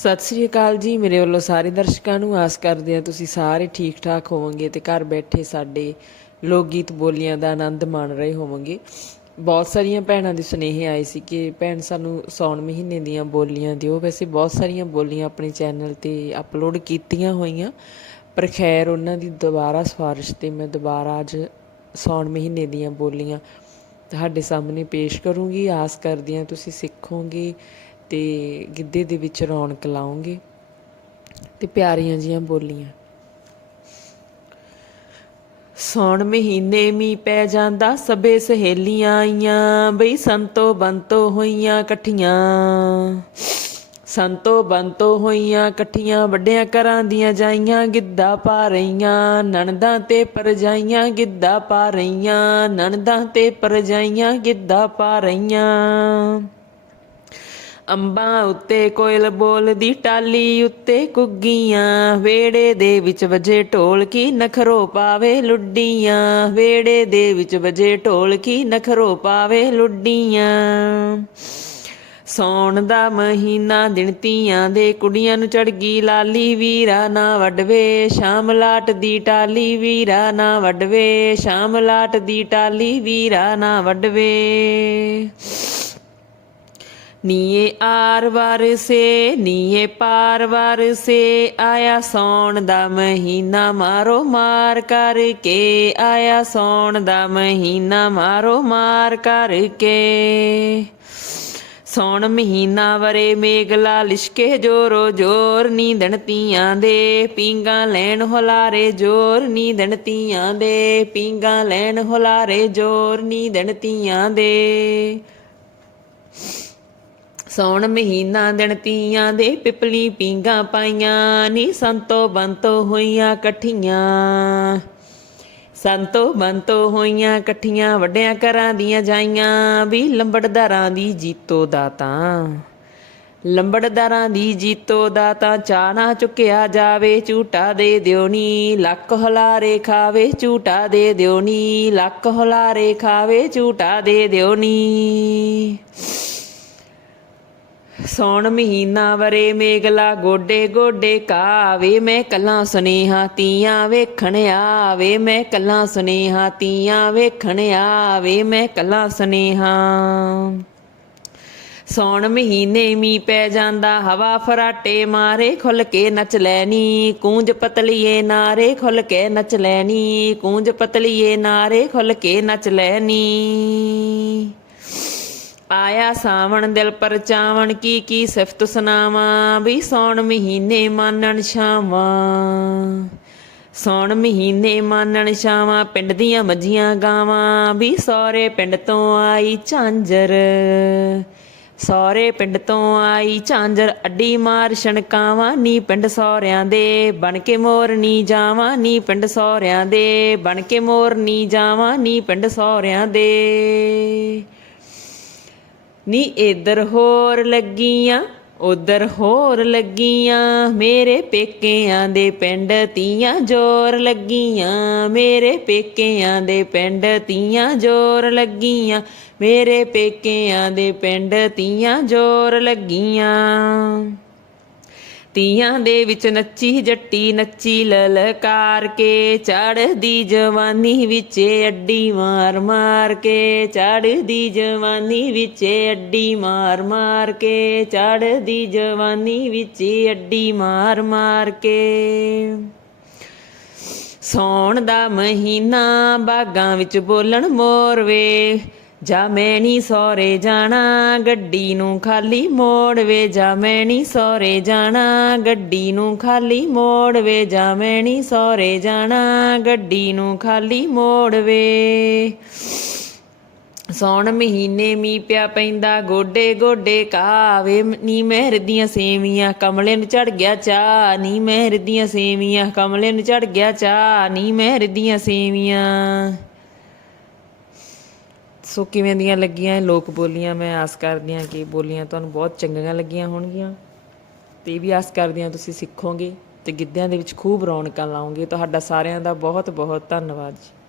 ਸਤਿ ਸ੍ਰੀ ਅਕਾਲ ਜੀ, ਮੇਰੇ ਵੱਲੋਂ ਸਾਰੇ ਦਰਸ਼ਕਾਂ ਨੂੰ ਆਸ ਕਰਦੇ ਹਾਂ ਤੁਸੀਂ ਸਾਰੇ ਠੀਕ ਠਾਕ ਹੋਵੋਗੇ ਤੇ ਘਰ ਬੈਠੇ ਸਾਡੇ ਲੋਕ ਗੀਤ ਬੋਲੀਆਂ ਦਾ ਆਨੰਦ ਮਾਣ ਰਹੇ ਹੋਵੋਗੇ। ਬਹੁਤ ਸਾਰੀਆਂ ਭੈਣਾਂ ਦੇ ਸੁਨੇਹੇ ਆਏ ਸੀ ਕਿ ਭੈਣ ਸਾਨੂੰ ਸੌਣ ਮਹੀਨੇ ਦੀਆਂ ਬੋਲੀਆਂ ਦਿਓ। ਵੈਸੇ ਬਹੁਤ ਸਾਰੀਆਂ ਬੋਲੀਆਂ ਆਪਣੇ ਚੈਨਲ ਤੇ ਅਪਲੋਡ ਕੀਤੀਆਂ ਹੋਈਆਂ, ਪਰ ਖੈਰ ਉਹਨਾਂ ਦੀ ਦੁਬਾਰਾ ਸਿਫਾਰਿਸ਼ ਤੇ ਮੈਂ ਦੁਬਾਰਾ ਅੱਜ ਸੌਣ ਮਹੀਨੇ ਦੀਆਂ ਬੋਲੀਆਂ ਤੁਹਾਡੇ ਸਾਹਮਣੇ ਪੇਸ਼ ਕਰੂੰਗੀ। ਆਸ ਕਰਦੀ ਹਾਂ ਤੁਸੀਂ ਸਿੱਖੋਗੇ ਤੇ ਗਿੱਧੇ ਦੇ ਵਿੱਚ ਰੌਣਕ ਲਾਉਂਗੇ ਤੇ ਪਿਆਰੀਆਂ ਜੀਆਂ ਬੋਲੀਆਂ। ਸੌਣ ਮਹੀਨੇ ਮੀ ਪੈ ਜਾਂਦਾ, ਸਭੇ ਸਹੇਲੀਆਂ ਆਈਆਂ, ਬਈ ਸੰਤੋ ਬੰਤੋ ਹੋਈਆਂ ਇਕੱਠੀਆਂ। ਸੰਤੋ ਬੰਤੋ ਹੋਈਆਂ ਇਕੱਠੀਆਂ, ਵੱਡਿਆਂ ਘਰਾਂ ਦੀਆਂ ਜਾਈਆਂ, ਗਿੱਧਾ ਪਾ ਰਹੀਆਂ, ਨਣਦਾਂ ਤੇ ਪਰਜਾਈਆਂ, ਗਿੱਧਾ ਪਾ ਰਹੀਆਂ, ਨਣਦਾਂ ਤੇ ਪਰਜਾਈਆਂ, ਗਿੱਧਾ ਪਾ ਰਹੀਆਂ। ਅੰਬਾਂ ਉੱਤੇ ਕੋਇਲ ਬੋਲਦੀ ਟਾਲੀ ਉੱਤੇ ਕੁੱਗੀਆਂ ਵੇੜੇ ਦੇ ਵਿੱਚ ਵਜੇ ਢੋਲਕੀ ਨਖਰੋ ਪਾਵੇ ਲੁੱਡੀਆਂ ਵੇੜੇ ਦੇ ਵਿੱਚ ਵਜੇ ਢੋਲਕੀ ਨਖਰੋ ਪਾਵੇ ਲੁੱਡੀਆਂ। ਸੌਣ ਦਾ ਮਹੀਨਾ ਦਿਨ ਧੀਆਂ ਦੇ ਕੁੜੀਆਂ ਨੂੰ ਚੜ ਗਈ ਲਾਲੀ ਵੀਰਾ ਨਾ ਵਡਵੇ ਸ਼ਾਮ ਲਾਟ ਦੀ ਟਾਲੀ ਵੀਰਾ ਨਾ ਵਡਵੇ ਸ਼ਾਮ ਲਾਟ ਦੀ ਟਾਲੀ ਵੀਰਾ ਨਾ ਵਡਵੇ ਨੀਏ ਆਰ ਵਾਰ ਸੇ ਨੀਏ ਪਾਰ ਵਾਰ ਸੇ ਆਇਆ ਸੌਣ ਦਾ ਮਹੀਨਾ ਮਾਰੋ ਮਾਰ ਕਰਕੇ, ਆਇਆ ਸੌਣ ਦਾ ਮਹੀਨਾ ਮਾਰੋ ਮਾਰ ਕਰਕੇ। ਸੌਣ ਮਹੀਨਾ ਵਰੇ ਮੇਗਲਾ ਲਿਸ਼ਕੇ ਜੋਰੋ ਜੋਰ, ਨੀਂਦਣ ਤੀਆਂ ਦੇ, ਪੀਂਗਾ ਲੈਣ ਹੁਲਾਰੇ ਜੋਰ, ਨੀਂਦਣ ਤੀਆਂ ਦੇ, ਪੀਂਗਾ ਲੈਣ ਹੁਲਾਰੇ ਜੋਰ, ਨੀਂਦਣ ਤੀਆਂ ਦੇ। ਸੌਣ ਮਹੀਨਾ ਦਿਨ ਤੀਆਂ ਦੇ ਪਿਪਲੀ ਪੀਂਗਾ ਪਾਈਆਂ ਨੀ ਸੰਤੋ ਬੰਤੋ ਹੋਈਆਂ ਇਕੱਠੀਆਂ। ਸੰਤੋ ਬੰਤੋ ਹੋਈਆਂ ਇਕੱਠੀਆਂ ਵੱਡਿਆਂ ਘਰਾਂ ਦੀਆਂ ਜਾਈਆਂ, ਵੀ ਲੰਬੜਦਾਰਾਂ ਦੀ ਜੀਤੋ ਦਾ ਤਾਂ। ਲੰਬੜਦਾਰਾਂ ਦੀ ਜੀਤੋ ਦਾ ਤਾਂ ਚਾਣਾ ਚੁੱਕਿਆ ਜਾਵੇ, ਝੂਟਾ ਦੇ ਦਿਓ ਨੀ, ਲੱਕ ਹੁਲਾਰੇ ਖਾਵੇ, ਝੂਟਾ ਦੇ ਦਿਓਨੀ ਲੱਕ ਹੁਲਾਰੇ ਖਾਵੇ, ਝੂਟਾ ਦੇ ਦਿਓਨੀ ਸੌਣ ਮਹੀਨਾ ਵਰੇ ਮੇਗਲਾ, ਗੋਡੇ ਗੋਡੇ ਕਾਵੇ ਮੈਂ ਕੱਲਾਂ ਸੁਨੇਹਾ, ਤੀਆਂ ਵੇਖਣ ਆਵੇ ਮੈਂ ਕੱਲਾਂ ਸੁਨੇਹਾ, ਤੀਆਂ ਵੇਖਣ ਆਵੇ ਮੈਂ ਕੱਲਾਂ ਸੁਨੇਹਾ। ਸੌਣ ਮਹੀਨੇ ਮੀ ਪੈ ਜਾਂਦਾ, ਹਵਾ ਫਰਾਟੇ ਮਾਰੇ ਖੁੱਲ ਕੇ ਨੱਚ ਲੈਣੀ ਕੂੰਜ ਪਤਲੀਏ ਨਾਰੇ ਖੁੱਲ ਕੇ ਨੱਚ ਲੈਣੀ ਕੂੰਜ ਪਤਲੀਏ ਨਾਰੇ ਖੁੱਲ ਕੇ ਨੱਚ ਲੈਣੀ ਆਇਆ ਸਾਵਣ ਦਿਲ ਪਰਚਾਵਣ ਕੀ ਕੀ ਸਿਫਤ ਸੁਣਾਵਾਂ? ਵੀ ਸੌਣ ਮਹੀਨੇ ਮਾਨਣ ਛਾਵਾਂ। ਸੌਣ ਮਹੀਨੇ ਮਾਨਣ ਛਾਵਾਂ, ਪਿੰਡ ਦੀਆਂ ਮੱਝੀਆਂ ਗਾਵਾਂ। ਵੀ ਸੌਰੇ ਪਿੰਡ ਤੋਂ ਆਈ ਝਾਂਜਰ। ਸੌਰੇ ਪਿੰਡ ਤੋਂ ਆਈ ਝਾਂਜਰ, ਅੱਡੀ ਮਾਰ ਛਣਕਾਵਾਂ। ਨੀ ਪਿੰਡ ਸੌਰਿਆਂ ਦੇ, ਬਣ ਕੇ ਮੋਰ ਨੀ ਜਾਵਾਂ। ਨੀ ਪਿੰਡ ਸੌਰਿਆਂ ਦੇ, ਬਣ ਕੇ ਮੋਰ ਨੀ ਜਾਵਾਂ। ਨੀ ਪਿੰਡ ਸੌਰਿਆਂ ਦੇ। ਨੀ ਇਧਰ ਹੋਰ ਲੱਗੀਆਂ ਉਧਰ ਹੋਰ ਲੱਗੀਆਂ, ਮੇਰੇ ਪੇਕਿਆਂ ਦੇ ਪਿੰਡ ਤੀਆਂ ਜੋਰ ਲੱਗੀਆਂ, ਮੇਰੇ ਪੇਕਿਆਂ ਦੇ ਪਿੰਡ ਤੀਆਂ ਜੋਰ ਲੱਗੀਆਂ, ਮੇਰੇ ਪੇਕਿਆਂ ਦੇ ਪਿੰਡ ਤੀਆਂ ਜੋਰ ਲੱਗੀਆਂ। ਤੀਆਂ ਦੇ ਵਿੱਚ ਨੱਚੀ ਜੱਟੀ, ਨੱਚੀ ਲਲਕਾਰ ਕੇ ਚੜਦੀ ਜਵਾਨੀ ਵਿੱਚ ਅੱਡੀ ਮਾਰ ਮਾਰ ਕੇ ਚੜਦੀ ਜਵਾਨੀ ਵਿੱਚ ਅੱਡੀ ਮਾਰ ਮਾਰ ਕੇ ਚੜਦੀ ਜਵਾਨੀ ਵਿੱਚ ਅੱਡੀ ਮਾਰ ਮਾਰ ਕੇ। ਸੌਣ ਦਾ ਮਹੀਨਾ ਬਾਗਾਂ ਵਿੱਚ ਬੋਲਣ ਮੋਰ ਵੇ ਜਾ ਮੈਂ ਨੀ ਸੌਰੇ ਜਾਣਾ, ਗੱਡੀ ਨੂੰ ਖਾਲੀ ਮੋੜ ਵੇ। ਜਾ ਮੈਂ ਨੀ ਸੌਰੇ ਜਾਣਾ, ਗੱਡੀ ਨੂੰ ਖਾਲੀ ਮੋੜ ਵੇ। ਜਾ ਮੈਂ ਨੀ ਸੌਰੇ ਜਾਣਾ, ਗੱਡੀ ਨੂੰ ਖਾਲੀ ਮੋੜ ਵੇ। ਸੌਣ ਮਹੀਨੇ ਮੀ ਪਿਆ ਪੈਂਦਾ, ਗੋਡੇ ਗੋਡੇ ਕਾਵੇ। ਨੀ ਮਹਿਰ ਦੀਆਂ ਸੇਵੀਆਂ, ਕਮਲੇ ਨੂੰ ਚੜ ਗਿਆ ਚਾ ਨੀ ਮਹਿਰ ਦੀਆਂ ਸੇਵੀਆਂ, ਕਮਲੇ ਨੂੰ ਚੜ ਗਿਆ ਚਾ ਨੀ ਮਹਿਰ ਦੀਆਂ ਸੇਵੀਆਂ। ਸੋ ਕਿਵੇਂ ਦੀਆਂ ਲੱਗੀਆਂ ਇਹ? ਲੋਕ ਬੋਲੀਆਂ, ਮੈਂ ਆਸ ਕਰਦੀ ਹਾਂ ਕਿ ਬੋਲੀਆਂ ਤੁਹਾਨੂੰ ਬਹੁਤ ਚੰਗੀਆਂ ਲੱਗੀਆਂ ਹੋਣਗੀਆਂ। ਤੇ ਇਹ ਵੀ ਆਸ ਕਰਦੀ ਹਾਂ ਤੁਸੀਂ ਸਿੱਖੋਗੇ ਤੇ ਗਿੱਧਿਆਂ ਦੇ ਵਿੱਚ ਖੂਬ ਰੌਣਕਾਂ ਲਾਓਗੇ। ਤੁਹਾਡਾ ਸਾਰਿਆਂ ਦਾ ਬਹੁਤ ਬਹੁਤ ਧੰਨਵਾਦ ਜੀ।